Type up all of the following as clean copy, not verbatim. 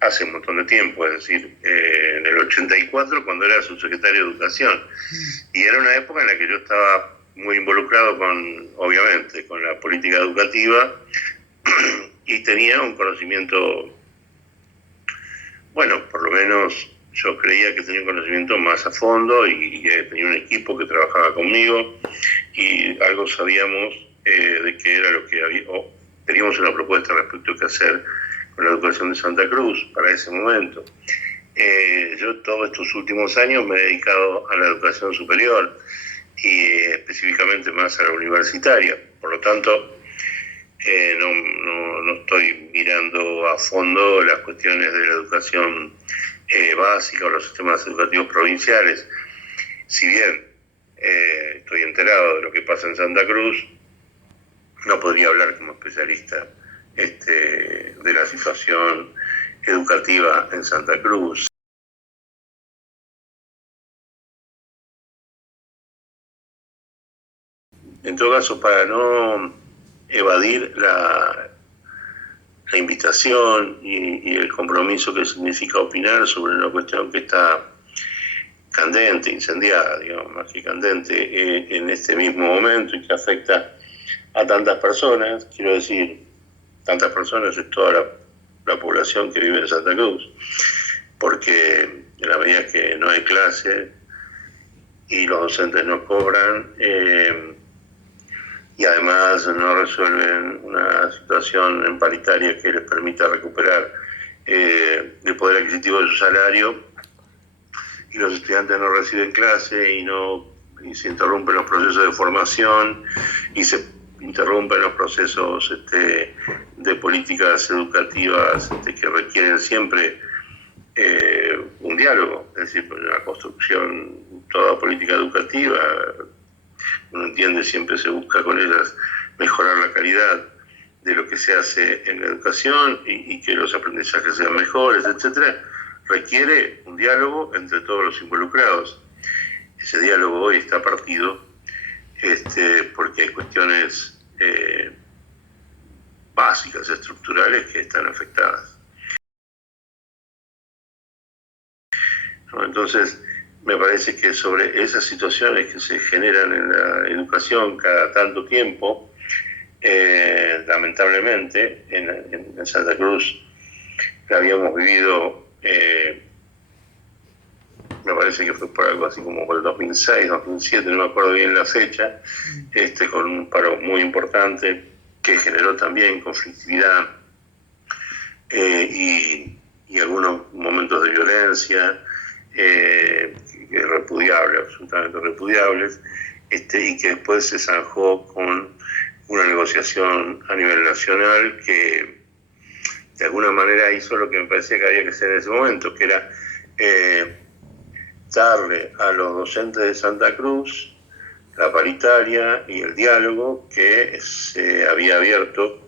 hace un montón de tiempo, es decir, en el 84, cuando era subsecretario de Educación. Y era una época en la que yo estaba muy involucrado obviamente, con la política educativa y tenía un conocimiento, bueno, por lo menos yo creía que tenía un conocimiento más a fondo y tenía un equipo que trabajaba conmigo y algo sabíamos de qué era lo que había, o teníamos una propuesta respecto a qué hacer con la educación de Santa Cruz para ese momento. Yo todos estos últimos años me he dedicado a la educación superior y específicamente más a la universitaria. Por lo tanto, no estoy mirando a fondo las cuestiones de la educación básica o los sistemas educativos provinciales. Si bien estoy enterado de lo que pasa en Santa Cruz, no podría hablar como especialista de la situación educativa en Santa Cruz. En todo caso, para no evadir la invitación y el compromiso que significa opinar sobre una cuestión que está candente, incendiada, digamos, más que candente, en este mismo momento y que afecta a tantas personas, quiero decir, tantas personas es toda la población que vive en Santa Cruz, porque en la medida que no hay clase y los docentes no cobran, y además no resuelven una situación en paritaria que les permita recuperar el poder adquisitivo de su salario, y los estudiantes no reciben clase y se interrumpen los procesos de formación y se interrumpen los procesos de políticas educativas que requieren siempre un diálogo, es decir, una construcción, toda política educativa, uno entiende, siempre se busca con ellas mejorar la calidad de lo que se hace en la educación y que los aprendizajes sean mejores, etcétera, requiere un diálogo entre todos los involucrados. Ese diálogo hoy está partido porque hay cuestiones básicas, estructurales, que están afectadas. ¿No? Entonces, me parece que sobre esas situaciones que se generan en la educación cada tanto tiempo, lamentablemente, en Santa Cruz, que habíamos vivido, me parece que fue por algo así como por el 2006, 2007, no me acuerdo bien la fecha, con un paro muy importante que generó también conflictividad y algunos momentos de violencia repudiables, absolutamente repudiables, y que después se zanjó con una negociación a nivel nacional que de alguna manera hizo lo que me parecía que había que hacer en ese momento, que era darle a los docentes de Santa Cruz la paritaria y el diálogo que se había abierto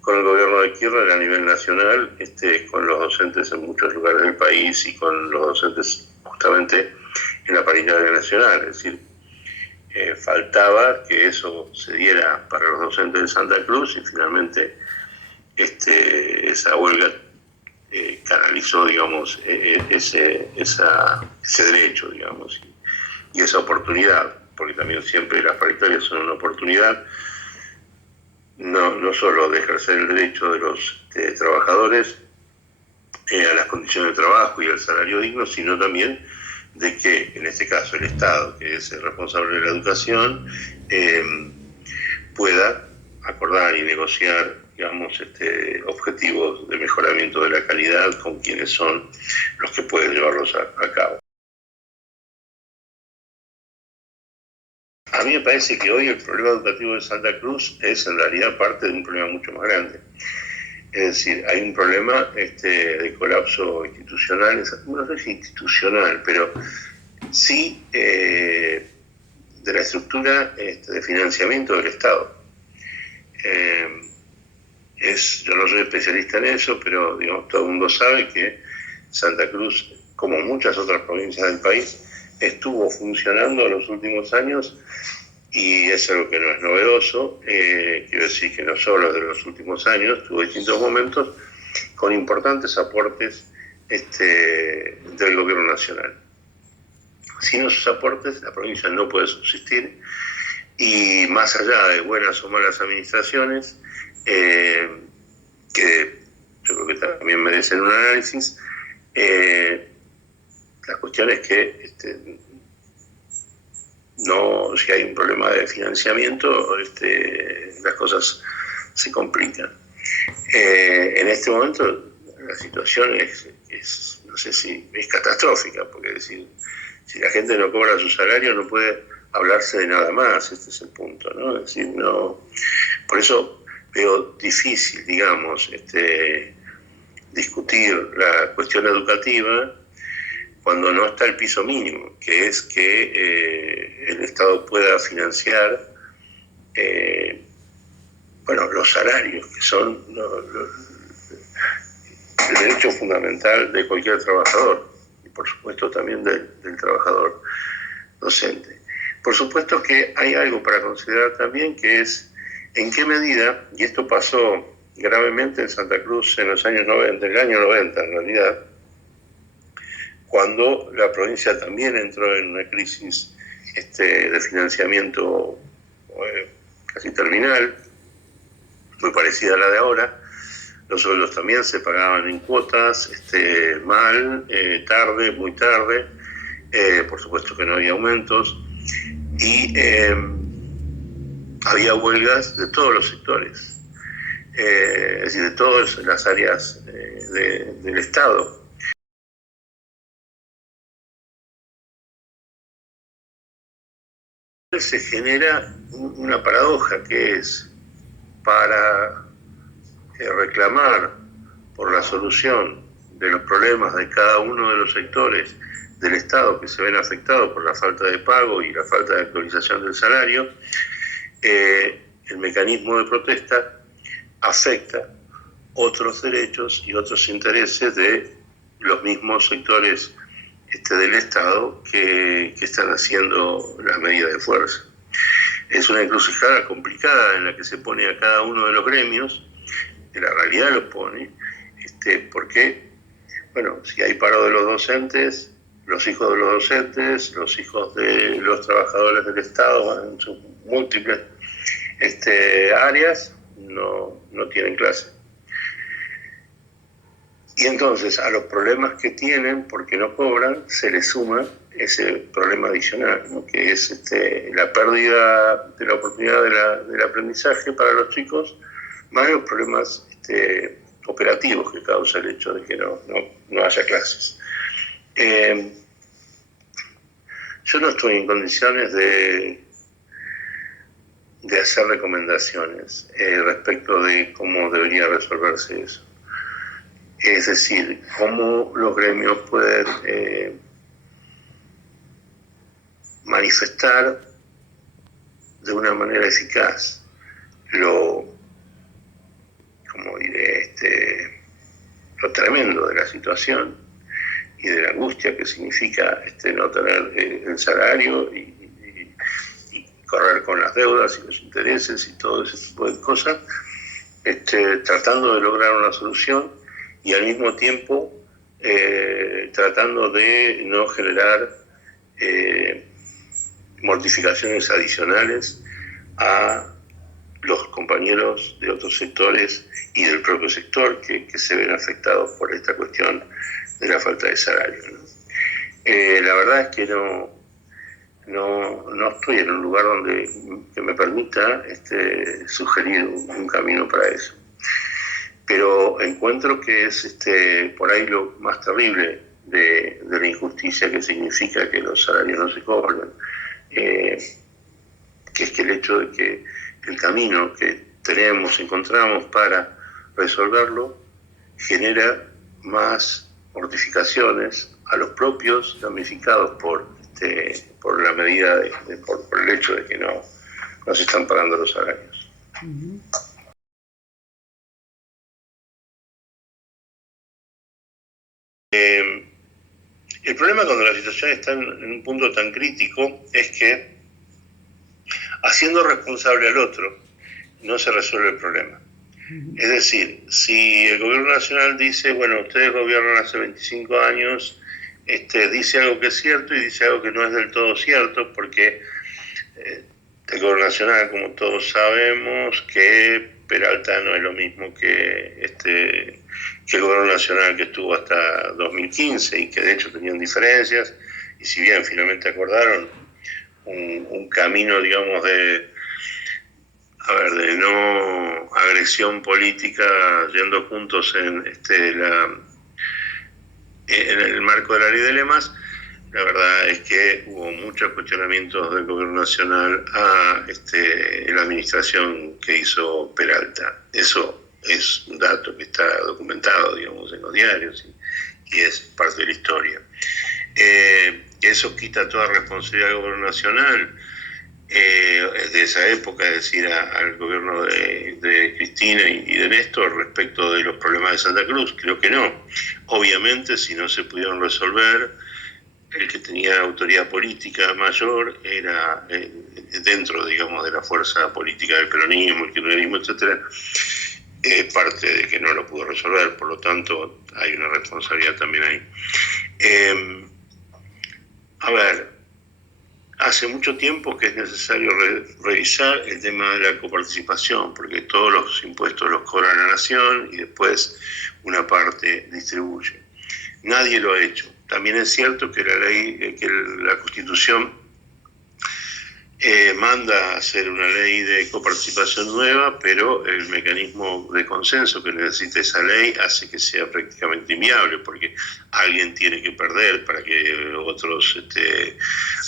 con el gobierno de Kirchner a nivel nacional, con los docentes en muchos lugares del país y con los docentes justamente en la paritaria nacional. Es decir, faltaba que eso se diera para los docentes de Santa Cruz y finalmente esa huelga canalizó, digamos, ese derecho, digamos, y esa oportunidad, porque también siempre las paritarias son una oportunidad, no solo de ejercer el derecho de los trabajadores a las condiciones de trabajo y al salario digno, sino también de que, en este caso, el Estado, que es el responsable de la educación, pueda acordar y negociar, digamos, objetivos de mejoramiento de la calidad con quienes son los que pueden llevarlos a cabo. A mí me parece que hoy el problema educativo de Santa Cruz es en realidad parte de un problema mucho más grande. Es decir, hay un problema de colapso institucional, no sé si institucional, pero sí de la estructura de financiamiento del Estado. Yo no soy especialista en eso, pero digamos, todo el mundo sabe que Santa Cruz, como muchas otras provincias del país, estuvo funcionando en los últimos años, y es algo que no es novedoso, quiero decir que no solo de los últimos años, tuvo distintos momentos con importantes aportes del gobierno nacional. Sin esos aportes la provincia no puede subsistir, y más allá de buenas o malas administraciones, que yo creo que también merecen un análisis, la cuestión es que no, si hay un problema de financiamiento, las cosas se complican. En este momento la situación es no sé si es catastrófica, porque es decir, si la gente no cobra su salario no puede hablarse de nada más, este es el punto, ¿no? Es decir, no, por eso veo difícil, digamos, discutir la cuestión educativa cuando no está el piso mínimo, que es que el Estado pueda financiar los salarios, que son el derecho fundamental de cualquier trabajador, y por supuesto también del trabajador docente. Por supuesto que hay algo para considerar también, que es en qué medida, y esto pasó gravemente en Santa Cruz en los años 90, en el año 90 en realidad, cuando la provincia también entró en una crisis de financiamiento casi terminal, muy parecida a la de ahora. Los sueldos también se pagaban en cuotas, mal, tarde, muy tarde, por supuesto que no había aumentos, y había huelgas de todos los sectores, es decir, de todas las áreas del Estado. Se genera una paradoja, que es para reclamar por la solución de los problemas de cada uno de los sectores del Estado que se ven afectados por la falta de pago y la falta de actualización del salario, el mecanismo de protesta afecta otros derechos y otros intereses de los mismos sectores del Estado que están haciendo las medidas de fuerza. Es una encrucijada complicada en la que se pone a cada uno de los gremios, que la realidad lo pone, porque, si hay paro de los docentes, los hijos de los docentes, los hijos de los trabajadores del Estado en sus múltiples áreas, no tienen clase. Y entonces a los problemas que tienen porque no cobran se les suma ese problema adicional, ¿no? Que es la pérdida de la oportunidad del aprendizaje para los chicos, más los problemas operativos que causa el hecho de que no haya clases. Yo no estoy en condiciones de hacer recomendaciones respecto de cómo debería resolverse eso. Es decir, cómo los gremios pueden manifestar de una manera eficaz lo tremendo de la situación y de la angustia que significa no tener el salario y correr con las deudas y los intereses y todo ese tipo de cosas, tratando de lograr una solución y al mismo tiempo tratando de no generar mortificaciones adicionales a los compañeros de otros sectores y del propio sector que se ven afectados por esta cuestión de la falta de salario, ¿no? La verdad es que no estoy en un lugar que me permita sugerir un camino para eso. Pero encuentro que es por ahí lo más terrible de la injusticia que significa que los salarios no se cobren, que es que el hecho de que el camino que encontramos para resolverlo genera más mortificaciones a los propios damnificados por la medida por el hecho de que no se están pagando los salarios. Uh-huh. El problema cuando la situación está en un punto tan crítico es que haciendo responsable al otro no se resuelve el problema. Es decir, si el gobierno nacional dice, bueno, ustedes gobiernan hace 25 años, dice algo que es cierto y dice algo que no es del todo cierto, porque el gobierno nacional, como todos sabemos, que Peralta no es lo mismo que el gobierno nacional que estuvo hasta 2015 y que de hecho tenían diferencias, y si bien finalmente acordaron un camino, digamos, de no agresión política yendo juntos en el marco de la ley de lemas, la verdad es que hubo muchos cuestionamientos del gobierno nacional a la administración que hizo Peralta. Eso es un dato que está documentado, digamos, en los diarios y es parte de la historia. Eso quita toda responsabilidad del gobierno nacional de esa época, es decir, al gobierno de Cristina y de Néstor respecto de los problemas de Santa Cruz. Creo que no. Obviamente, si no se pudieron resolver, el que tenía autoridad política mayor era dentro, digamos, de la fuerza política del peronismo, el kirchnerismo, etcétera, parte de que no lo pudo resolver. Por lo tanto, hay una responsabilidad también ahí. Hace mucho tiempo que es necesario revisar el tema de la coparticipación, porque todos los impuestos los cobra la nación y después una parte distribuye. Nadie lo ha hecho. También es cierto que la Constitución manda a hacer una ley de coparticipación nueva, pero el mecanismo de consenso que necesita esa ley hace que sea prácticamente inviable, porque alguien tiene que perder para que otros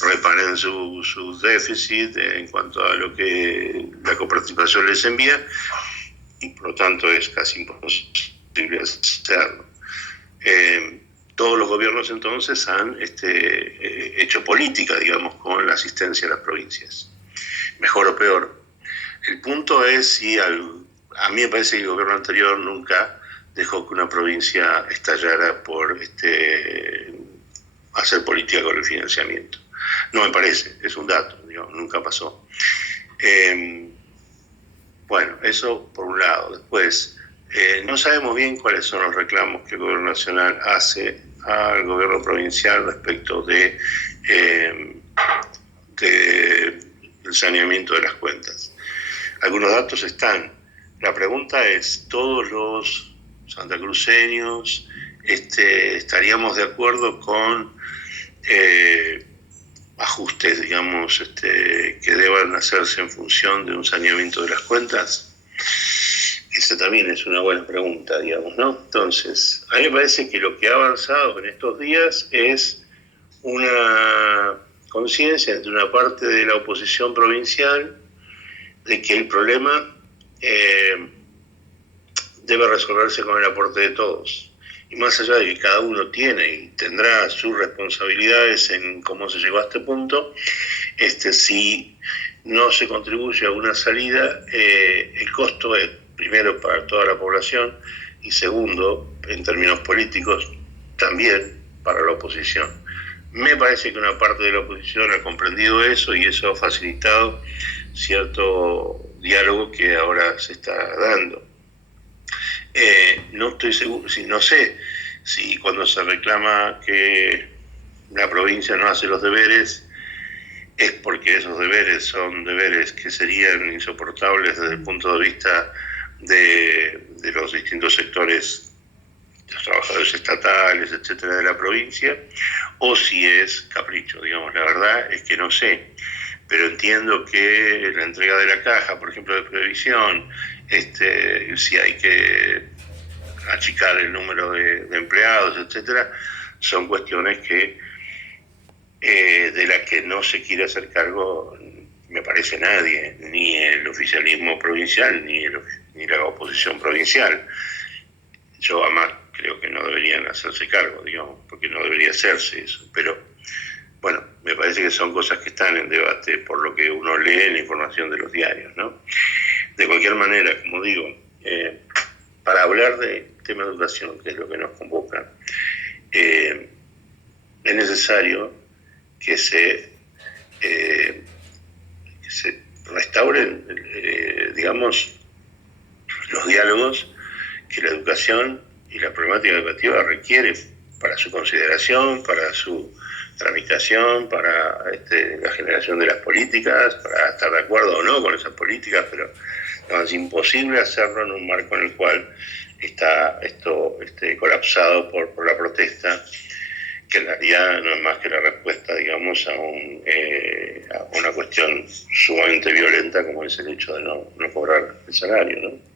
reparen sus déficits en cuanto a lo que la coparticipación les envía, y por lo tanto es casi imposible hacerlo. Todos los gobiernos entonces han hecho política, digamos, con la asistencia a las provincias, mejor o peor. El punto es si a mí me parece que el gobierno anterior nunca dejó que una provincia estallara por hacer política con el financiamiento. No me parece, es un dato, digamos, nunca pasó. Bueno, eso por un lado. Después, no sabemos bien cuáles son los reclamos que el gobierno nacional hace al gobierno provincial respecto del saneamiento de las cuentas. Algunos datos están. La pregunta es, ¿todos los santacruceños estaríamos de acuerdo con ajustes, digamos, que deban hacerse en función de un saneamiento de las cuentas? Esa también es una buena pregunta, digamos, ¿no? Entonces, a mí me parece que lo que ha avanzado en estos días es una conciencia entre una parte de la oposición provincial de que el problema debe resolverse con el aporte de todos. Y más allá de que cada uno tiene y tendrá sus responsabilidades en cómo se llegó a este punto, si no se contribuye a una salida, el costo es, primero, para toda la población, y segundo, en términos políticos, también para la oposición. Me parece que una parte de la oposición ha comprendido eso y eso ha facilitado cierto diálogo que ahora se está dando. No estoy seguro, no sé si cuando se reclama que la provincia no hace los deberes, es porque esos deberes son deberes que serían insoportables desde el punto de vista de los distintos sectores, los trabajadores estatales, etcétera, de la provincia, o si es capricho, digamos. La verdad es que no sé, pero entiendo que la entrega de la caja, por ejemplo, de previsión, si hay que achicar el número de empleados, etcétera, son cuestiones que de las que no se quiere hacer cargo, me parece, nadie, ni el oficialismo provincial, ni la oposición provincial. Yo además creo que no deberían hacerse cargo, digamos, porque no debería hacerse eso. Pero, bueno, me parece que son cosas que están en debate por lo que uno lee en la información de los diarios, ¿no? De cualquier manera, como digo, para hablar de tema de educación, que es lo que nos convoca, es necesario que se restauren, digamos, los diálogos que la educación y la problemática educativa requiere para su consideración, para su tramitación, para la generación de las políticas, para estar de acuerdo o no con esas políticas, pero no, es imposible hacerlo en un marco en el cual está esto colapsado por la protesta, que en realidad no es más que la respuesta, digamos, a una cuestión sumamente violenta como es el hecho de no cobrar el salario, ¿no?